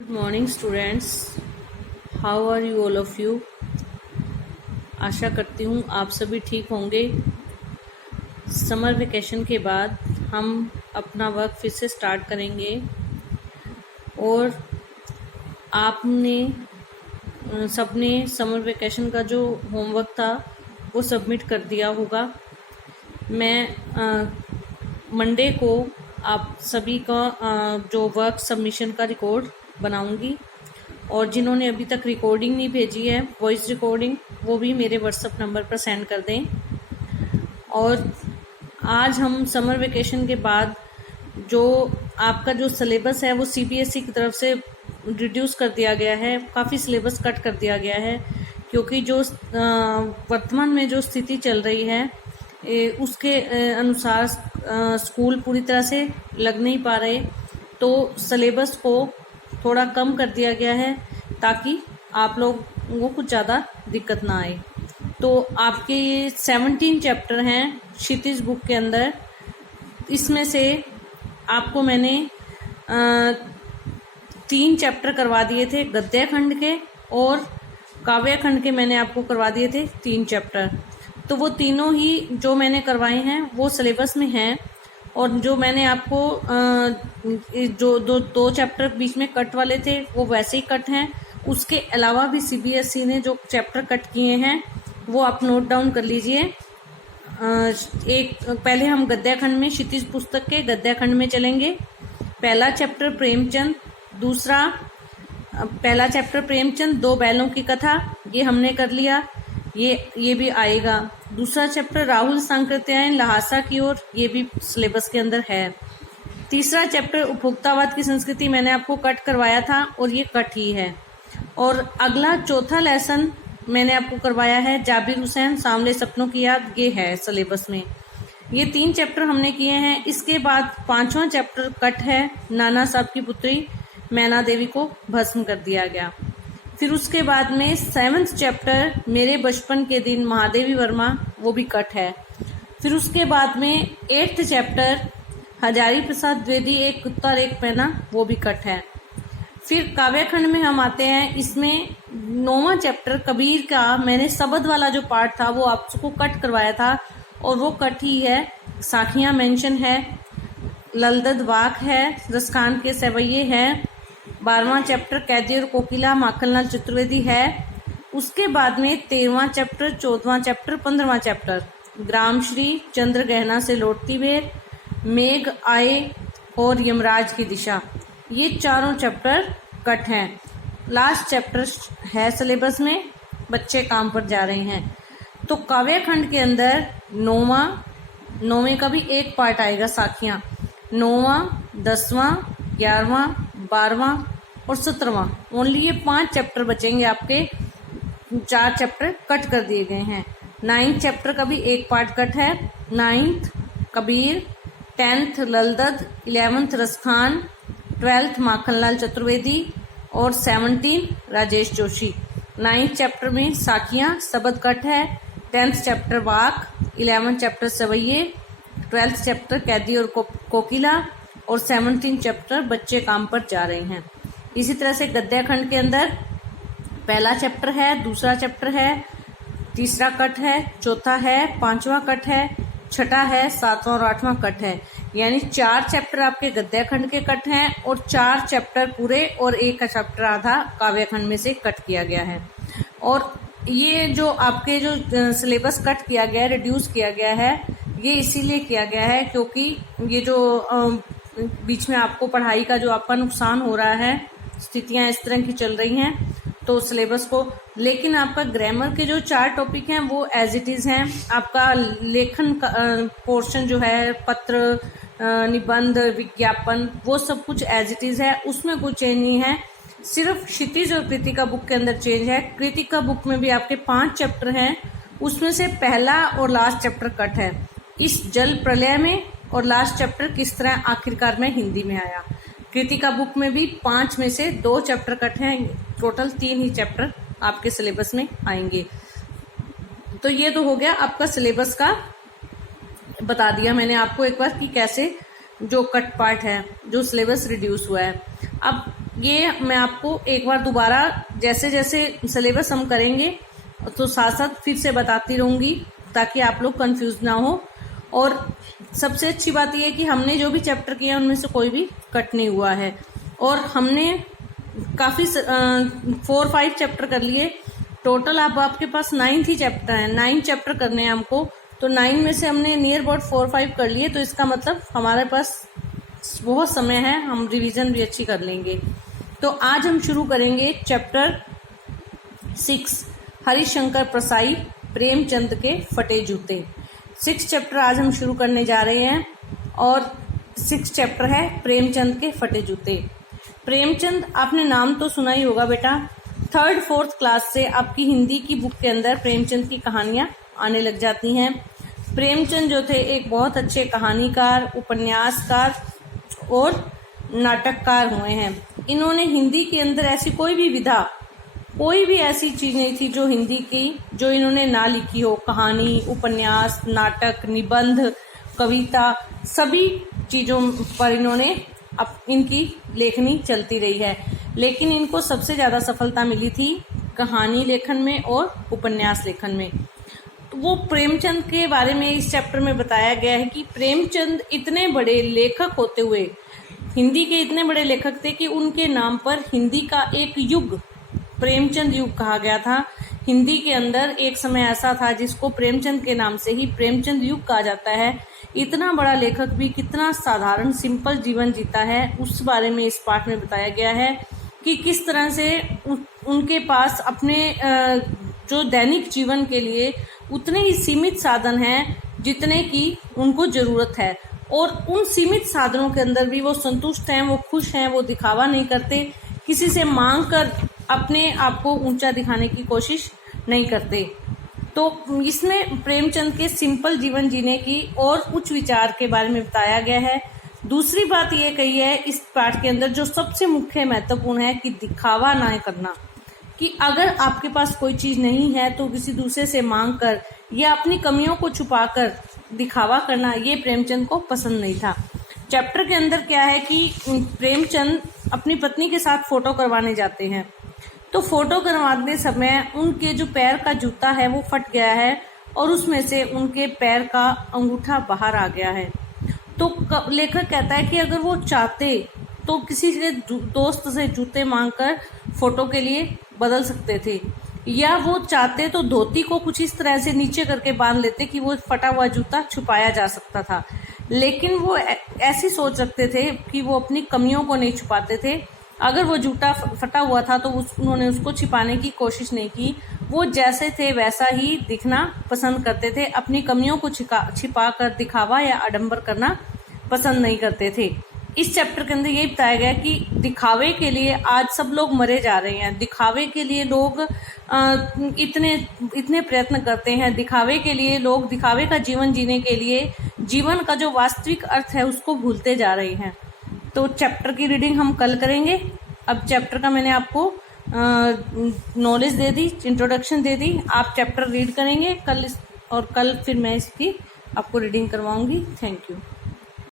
Good morning students, how are you all of you. आशा करती हूँ आप सभी ठीक होंगे। समर वेकेशन के बाद हम अपना वर्क फिर से स्टार्ट करेंगे और आपने सबने समर वेकेशन का जो होमवर्क था वो सबमिट कर दिया होगा। मैं मंडे को आप सभी का जो वर्क सबमिशन का रिकॉर्ड बनाऊंगी और जिन्होंने अभी तक रिकॉर्डिंग नहीं भेजी है, वॉइस रिकॉर्डिंग, वो भी मेरे व्हाट्सएप नंबर पर सेंड कर दें। और आज हम समर वेकेशन के बाद जो आपका जो सिलेबस है वो सीबीएसई की तरफ से रिड्यूस कर दिया गया है, काफ़ी सिलेबस कट कर दिया गया है, क्योंकि जो वर्तमान में जो स्थिति चल रही है उसके अनुसार स्कूल पूरी तरह से लग नहीं पा रहे, तो सिलेबस को थोड़ा कम कर दिया गया है ताकि आप लोगों को कुछ ज़्यादा दिक्कत ना आए। तो आपके ये 17 चैप्टर हैं क्षितिज बुक के अंदर। इसमें से आपको मैंने 3 चैप्टर करवा दिए थे गद्य खंड के, और काव्य खंड के मैंने आपको करवा दिए थे 3 चैप्टर। तो वो तीनों ही जो मैंने करवाए हैं वो सिलेबस में हैं, और जो मैंने आपको जो दो चैप्टर बीच में कट वाले थे वो वैसे ही कट हैं। उसके अलावा भी सीबीएसई ने जो चैप्टर कट किए हैं वो आप नोट डाउन कर लीजिए। पहले हम गद्य खंड में क्षितिज पुस्तक के गद्य खंड में चलेंगे। पहला चैप्टर प्रेमचंद, पहला चैप्टर प्रेमचंद 2 बैलों की कथा, ये हमने कर लिया, ये भी आएगा। दूसरा चैप्टर राहुल सांकृत्यायन ल्हासा की ओर, ये भी सिलेबस के अंदर है। तीसरा चैप्टर उपभोक्तावाद की संस्कृति मैंने आपको कट करवाया था और ये कट ही है। और अगला चौथा लेसन मैंने आपको करवाया है जाबिर हुसैन सांवले सपनों की याद, ये है सिलेबस में। ये 3 चैप्टर हमने किए हैं। इसके बाद 5वां चैप्टर कट है, नाना साहब की पुत्री मैना देवी को भस्म कर दिया गया। फिर उसके बाद में 7th चैप्टर मेरे बचपन के दिन महादेवी वर्मा, वो भी कट है। फिर उसके बाद में 8th चैप्टर हजारी प्रसाद द्विवेदी एक कुत्ता और एक पैना, वो भी कट है। फिर काव्य खंड में हम आते हैं। इसमें 9वां चैप्टर कबीर का मैंने शब्द वाला जो पार्ट था वो आपको कट करवाया था और वो कट ही है। साखियां मेंशन है, ललदद वाक है, रसखान के सवैये है। 12वां चैप्टर कैदी और कोकिला माखनलाल चतुर्वेदी है। उसके बाद में 13वां चैप्टर, 14वां चैप्टर, 15वां चैप्टर ग्रामश्री, चंद्र गहना से लौटती बेर, मेघ आए और यमराज की दिशा, ये चारों चैप्टर कट हैं। लास्ट चैप्टर है सिलेबस में, बच्चे काम पर जा रहे हैं। तो काव्य खंड के अंदर 9वें का भी एक पार्ट आएगा, साखियां। 9वां, 10वां, 11वां, 12वां और 17वां, ओनली ये 5 चैप्टर बचेंगे आपके। 4 चैप्टर कट कर दिए गए हैं। 9th चैप्टर का भी एक पार्ट कट है। 9th Kabir, 10th ललदद, 11th Raskhan, 12th Makhanlal Chaturvedi और 17 राजेश जोशी। 9th चैप्टर में साखियां शब्द कट है। 10th चैप्टर वाक, 11th चैप्टर सवैये, 12th चैप्टर कैदी और कोकिला और 17 चैप्टर बच्चे काम पर जा रहे हैं। इसी तरह से गद्य खंड के अंदर पहला चैप्टर है, दूसरा चैप्टर है, तीसरा कट है, चौथा है, 5वां कट है, छठा है, 7वां और 8वां कट है। यानी 4 चैप्टर आपके गद्य खंड के कट हैं और 4 चैप्टर पूरे और एक चैप्टर आधा काव्य खंड में से कट किया गया है। और ये जो आपके जो सिलेबस कट किया गया है, रिड्यूस किया गया है, ये इसीलिए किया गया है क्योंकि ये जो बीच में आपको पढ़ाई का जो आपका नुकसान हो रहा है, स्थितियां इस तरह की चल रही हैं, तो सिलेबस को। लेकिन आपका ग्रामर के जो 4 टॉपिक हैं वो एज इट इज हैं। आपका लेखन का पोर्शन जो है, पत्र, निबंध, विज्ञापन, वो सब कुछ एज इट इज है, उसमें कुछ चेंज नहीं है। सिर्फ क्षितिज और कृतिका बुक के अंदर चेंज है। कृतिका बुक में भी आपके 5 चैप्टर हैं, उसमें से पहला और लास्ट चैप्टर कट है। इस जल प्रलय में और लास्ट चैप्टर किस तरह आखिरकार में हिंदी में आया। कृतिका बुक में भी 5 में से 2 चैप्टर कट हैं, टोटल 3 ही चैप्टर आपके सिलेबस में आएंगे। तो ये तो हो गया आपका सिलेबस का, बता दिया मैंने आपको एक बार कि कैसे जो कट पार्ट है, जो सिलेबस रिड्यूस हुआ है। अब ये मैं आपको एक बार दोबारा जैसे जैसे सिलेबस हम करेंगे तो साथ साथ फिर से बताती रहूंगी ताकि आप लोग कंफ्यूज ना हो। और सबसे अच्छी बात यह है कि हमने जो भी चैप्टर किए उनमें से कोई भी कट नहीं हुआ है और हमने काफी 4-5 चैप्टर कर लिए टोटल। अब आपके पास 9 ही चैप्टर है, 9 चैप्टर करने हैं हमको, तो 9 में से हमने नियर अबाउट 4-5 कर लिए, तो इसका मतलब हमारे पास बहुत समय है, हम रिवीजन भी अच्छी कर लेंगे। तो आज हम शुरू करेंगे चैप्टर 6 हरिशंकर प्रसाई प्रेमचंद के फटे जूते। 6 चैप्टर आज हम शुरू करने जा रहे हैं और 6 चैप्टर है प्रेमचंद के फटे जूते। प्रेमचंद आपने नाम तो सुना ही होगा बेटा, 3rd-4th क्लास से आपकी हिंदी की बुक के अंदर प्रेमचंद की कहानियां आने लग जाती हैं। प्रेमचंद जो थे एक बहुत अच्छे कहानीकार, उपन्यासकार और नाटककार हुए हैं। इन्होंने हिंदी के अंदर ऐसी कोई भी विधा, कोई भी ऐसी चीज नहीं थी जो हिंदी की जो इन्होंने ना लिखी हो। कहानी, उपन्यास, नाटक, निबंध, कविता, सभी चीजों पर इन्होंने इनकी लेखनी चलती रही है, लेकिन इनको सबसे ज्यादा सफलता मिली थी कहानी लेखन में और उपन्यास लेखन में। तो वो प्रेमचंद के बारे में इस चैप्टर में बताया गया है कि प्रेमचंद इतने बड़े लेखक होते हुए, हिंदी के इतने बड़े लेखक थे कि उनके नाम पर हिंदी का एक युग, प्रेमचंद युग कहा गया था। हिंदी के अंदर एक समय ऐसा था जिसको प्रेमचंद के नाम से ही प्रेमचंद युग कहा जाता है। इतना बड़ा लेखक भी कितना साधारण सिंपल जीवन जीता है, उस बारे में इस पाठ में बताया गया है कि किस तरह से उनके पास अपने जो दैनिक जीवन के लिए उतने ही सीमित साधन हैं जितने की उनको जरूरत है, और उन सीमित साधनों के अंदर भी वो संतुष्ट हैं, वो खुश हैं, वो दिखावा नहीं करते, किसी से मांग कर अपने आप को ऊंचा दिखाने की कोशिश नहीं करते। तो इसमें प्रेमचंद के सिंपल जीवन जीने की और उच्च विचार के बारे में बताया गया है। दूसरी बात ये कही है इस पाठ के अंदर जो सबसे मुख्य महत्वपूर्ण है कि दिखावा ना करना, कि अगर आपके पास कोई चीज नहीं है तो किसी दूसरे से मांग कर या अपनी कमियों को छुपाकर दिखावा करना, ये प्रेमचंद को पसंद नहीं था। चैप्टर के अंदर क्या है कि प्रेमचंद अपनी पत्नी के साथ फोटो करवाने जाते हैं, तो फोटो करवाते समय उनके जो पैर का जूता है वो फट गया है और उसमें से उनके पैर का अंगूठा बाहर आ गया है। तो लेखक कहता है कि अगर वो चाहते तो किसी के दोस्त से जूते मांगकर फोटो के लिए बदल सकते थे, या वो चाहते तो धोती को कुछ इस तरह से नीचे करके बांध लेते कि वो फटा हुआ जूता छुपाया जा सकता था। लेकिन वो ऐसी सोच रखते थे कि वो अपनी कमियों को नहीं छुपाते थे। अगर वो जूता फटा हुआ था तो उन्होंने उसको छिपाने की कोशिश नहीं की, वो जैसे थे वैसा ही दिखना पसंद करते थे, अपनी कमियों को छिपा कर दिखावा या आडंबर करना पसंद नहीं करते थे। इस चैप्टर के अंदर यही बताया गया कि दिखावे के लिए आज सब लोग मरे जा रहे हैं, दिखावे के लिए लोग इतने प्रयत्न करते हैं, दिखावे के लिए लोग दिखावे का जीवन जीने के लिए जीवन का जो वास्तविक अर्थ है उसको भूलते जा रहे हैं। तो चैप्टर की रीडिंग हम कल करेंगे। अब चैप्टर का मैंने आपको नॉलेज दे दी, इंट्रोडक्शन दे दी, आप चैप्टर रीड करेंगे कल, और कल फिर मैं इसकी आपको रीडिंग करवाऊंगी। Thank you.